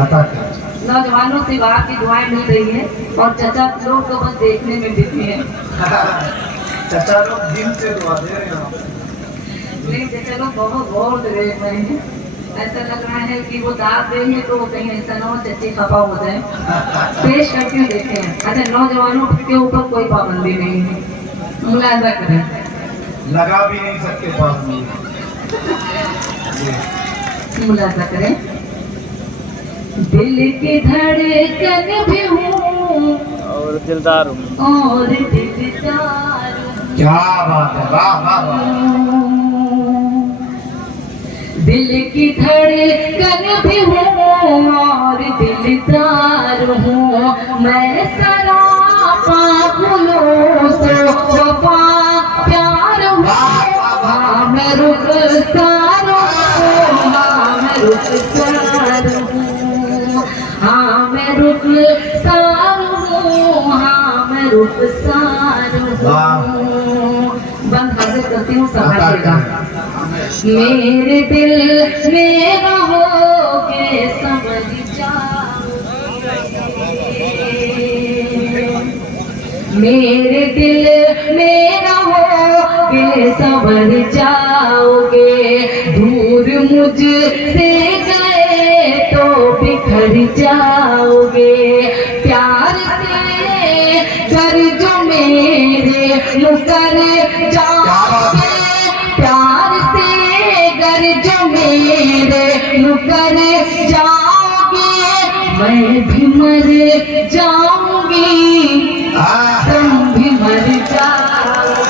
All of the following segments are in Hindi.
अता कर। नौजवानों से बाहर की दुआएं मिल रही है और चचा लोग तो बस देखने में बिजी हैं। चचा लोग दिल से दुआ दे रहे हो। नहीं चचा लोग बहुत गौर से देख रहे हैं। ऐसा लग रहा है कि वो दाद देंगे तो कहीं ऐसा ना हो चच्ची खफा हो जाए। पेश करके देखें। अच्छा नौजवानों के ऊपर कोई पाबंदी नहीं है, मुलाजा करें। लगा भी नहीं सकते पास में। मुलाजा करें। दिल की धड़कन भी हूँ और दिलदार हूँ। और दिलदार हूँ। क्या बात है, वाह वाह वाह। दिल की धड़कन भी हूँ और दिलदार हूँ। मैं सरापा फूलों से वफा प्यार हूँ। हाँ मैं रुखसार हूँ, हाँ मैं रुखसार हूँ, हाँ मैं रुखसार हूँ, हाँ मैं रुखसार हूँ। बंद हाजिर करती हूँ, संभालिएगा। मेरे दिल में रहोगे समझ जाओगे, मेरे दिल में रहोगे समझ जाओगे। दूर मुझसे गए तो बिखर जाओगे। प्यार से घर जो मेरे मुकर जाओगे, प्यार से घर जो मेरे मुकर जाओगे। मैं भी मर जाऊंगी तुम भी मर जाओगे,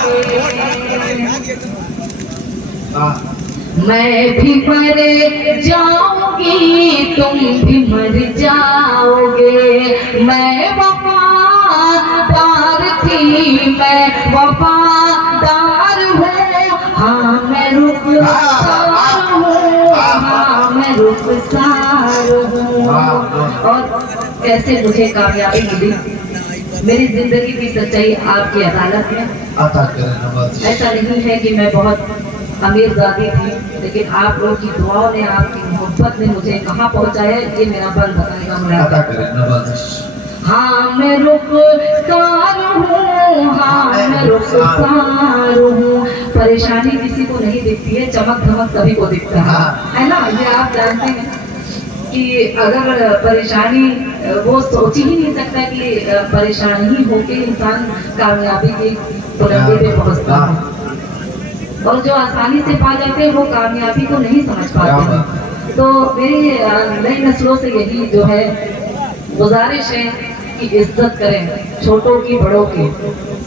मैं भी मर जाऊंगी तुम भी मर जाओगे। मैं वफादार थी, मैं वफादार हूँ, हाँ मैं रुखसार हूँ, हाँ मैं रुखसार हूँ। और कैसे मुझे कामयाबी मिली, मेरी जिंदगी की सच्चाई आपकी अदालत में। अता करें नवाज़िश। ऐसा नहीं है कि मैं बहुत अमीर ज़ादी थी, लेकिन आप लोगों की दुआओं ने, आपकी मोहब्बत ने मुझे कहाँ पहुँचाया ये मेरा बल बताएगा। अता करें नवाज़िश। हाँ मैं रुखसार हूँ, हाँ मैं रुखसार हूँ। परेशानी किसी को नहीं दिखती है, चमक धमक सभी को दिखता है ना। ये आप जानते हैं कि अगर परेशानी, वो सोच ही नहीं सकता कि परेशानी ही होके इंसान कामयाबी की बुलंदी पे पहुंचता है, और जो आसानी से पा जाते हैं वो कामयाबी को नहीं समझ पाते हैं। तो मेरी नई नस्लों से यही जो है गुजारिश है कि इज्जत करें छोटों की बड़ों की,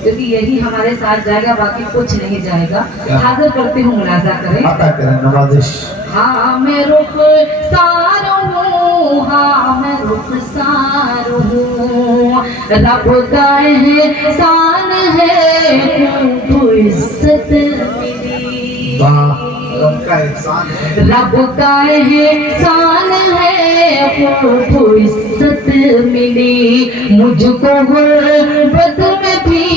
क्योंकि यही हमारे साथ जाएगा, बाकी कुछ नहीं जाएगा। हाजिर करती हूँ, मुलाजा करें। अता करें नवाज़िश। हाँ मैं रुखसार हूँ, हाँ मैं रुखसार हूँ। रब का एहसान है तुमको इज्जत मिली, रब का एहसान है, रब का एहसान है तुमको इज्जत मिली। मुझको गुर्बत में भी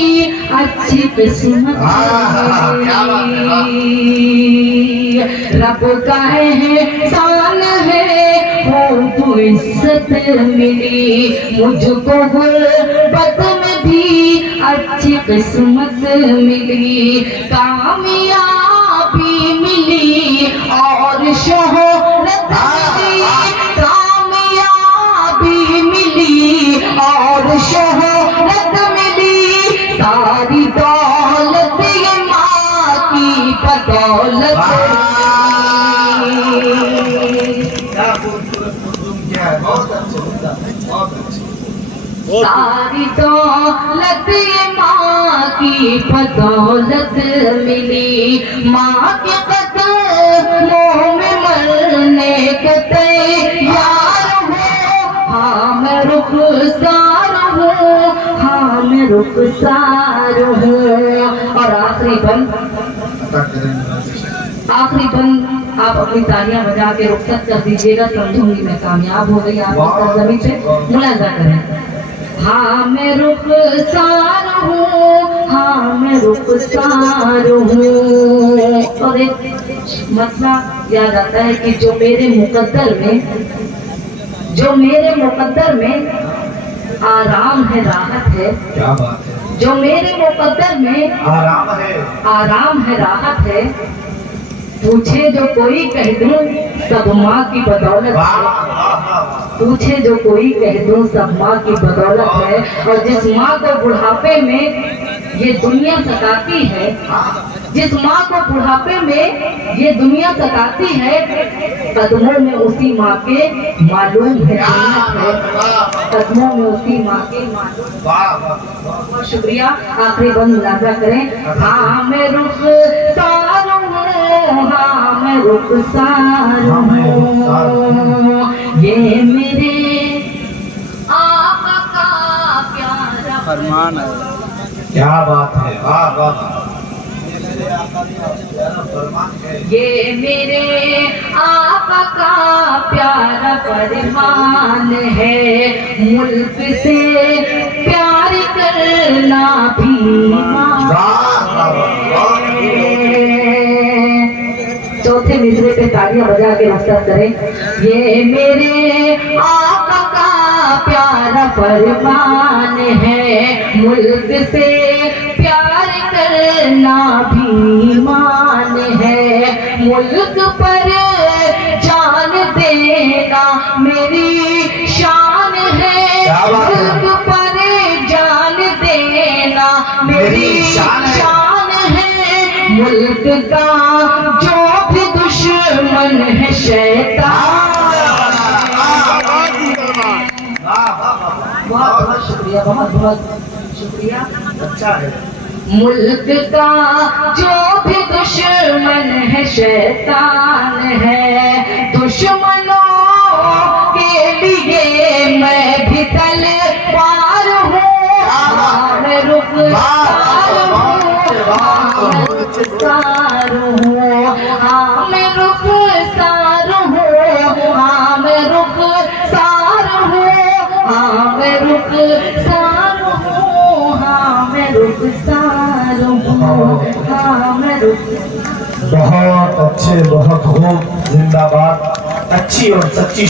अच्छी किस्मत मिली, रब का एहसान है तुमको इज्जत मिली। मुझको गुर्बत में भी अच्छी किस्मत मिली। कामयाबी मिली और शोहरत मिली, कामयाबी मिली और शोहरत मिली। सारी दौलत ये माँ की बदौलत। बहुत अच्छे, बहुत अच्छे। सारी दौलत ये माँ की बदौलत मिली। माँ के कदमों में मरने को तैयार हूँ, हाँ मैं रुखसार हूँ, हाँ मैं रुखसार हूँ। और आखिरी बंद, आखिरी बंद आप अपनी तालियां बजा के रुखसत कर दीजिएगा, समझूंगी मैं कामयाब हो गई आपकी सरजमी से। मुलाजा करें। हाँ मैं रुखसार हूँ, हाँ मैं रुखसार हूँ। और एक मसला याद आता है कि जो मेरे मुकद्दर में जो मेरे मुकद्दर में आराम है, राहत है। क्या बात है। जो मेरे मुकद्दर में आराम है, राहत है। पूछे जो कोई कह दूं सब माँ की बदौलत वाह है। वाह वाह। पूछे जो कोई कह दूं सब माँ की बदौलत है। और जिस माँ को बुढ़ापे में ये दुनिया सताती है, जिस माँ को बुढ़ापे में ये दुनिया सताती है, कदमों में उसी माँ के मालूम है जन्नत है। कदमों में उसी माँ के मालूम। वाह वाह। बहुत शुक्रिया। आखिरी बंद मुलाजा करें। हाँ मैं रुखसार हूँ, हाँ मैं रुखसार हूँ, ये मेरे आका का प्यारा फरमान है। क्या बात है। वाह वाह। फरमान है। ये मेरे आका का प्यारा फरमान है। मुल्क से प्यार करना भी ईमान है। चौथे मिसरे पे तालियां बजा के रफ्तार करें। ये मेरे आका का प्यारा फरमान है। मुल्क से प्यार करना भी ईमान है। मुल्क पर जान देना मेरी शान है। मुल्क पर जान देना मेरी शान है। मुल्क का जो भी दुश्मन है शैतान। बहुत बहुत शुक्रिया, बहुत बहुत शुक्रिया। अच्छा है। मुल्क का जो भी दुश्मन है शैतान है। दुश्मनों के लिए मैं भी तलवार हूँ, मैं रुखसार हूँ, मैं रुखसार हूँ, मैं रुखसार हूँ, मैं रुखसार हूँ, मैं रुखसार हूँ, मैं रुखसार हूँ, मैं रुखसार। बहुत अच्छे, बहुत खूब, जिंदाबाद। अच्छी और सच्ची